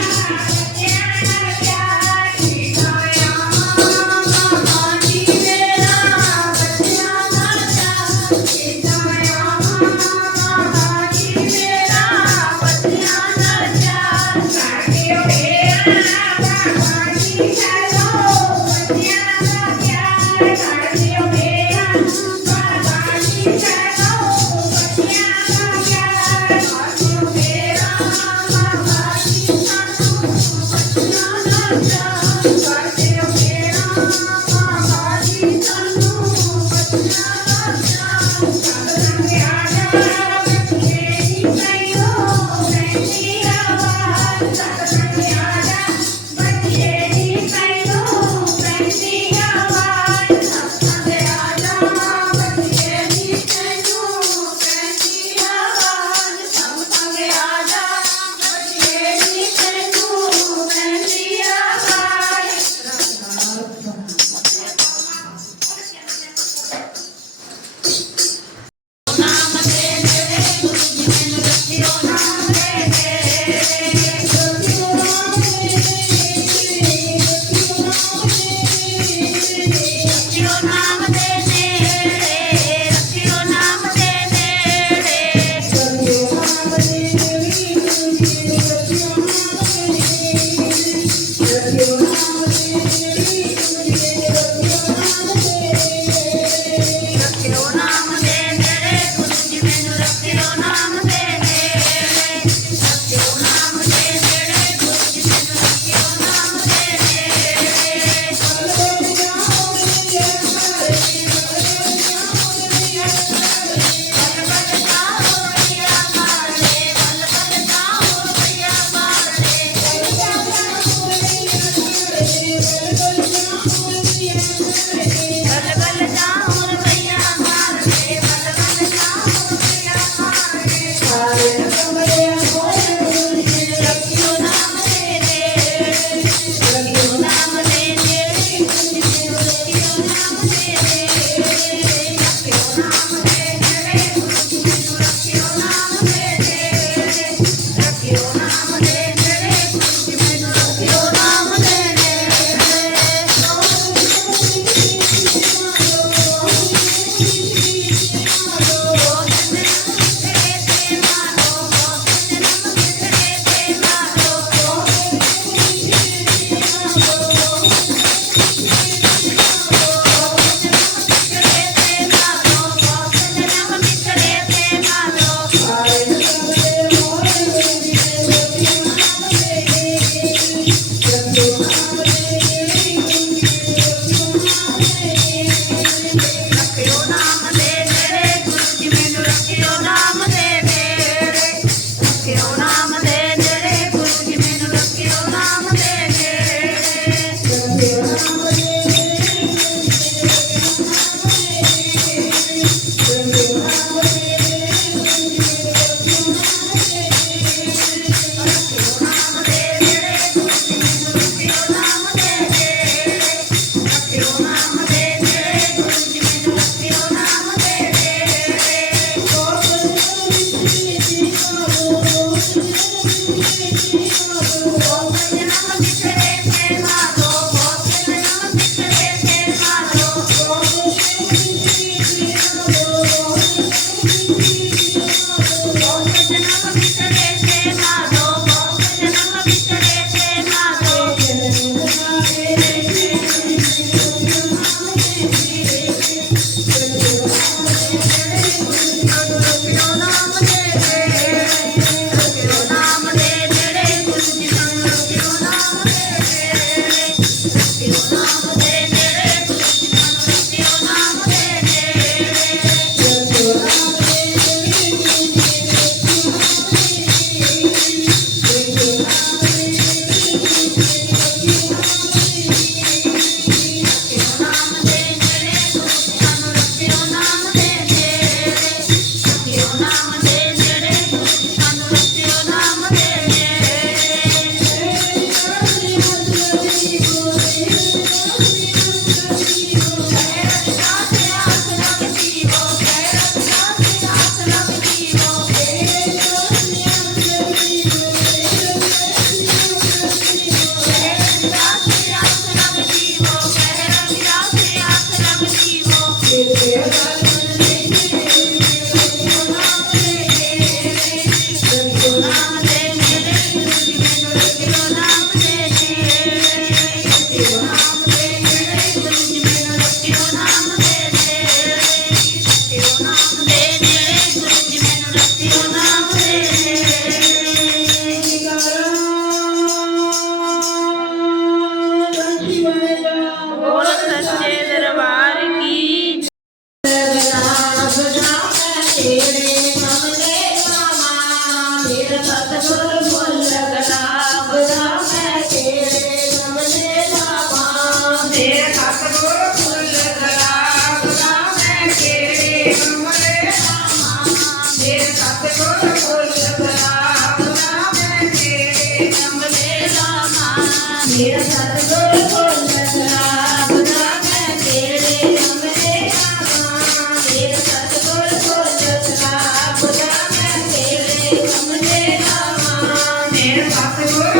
Jesus. ਲਾਵਾਂ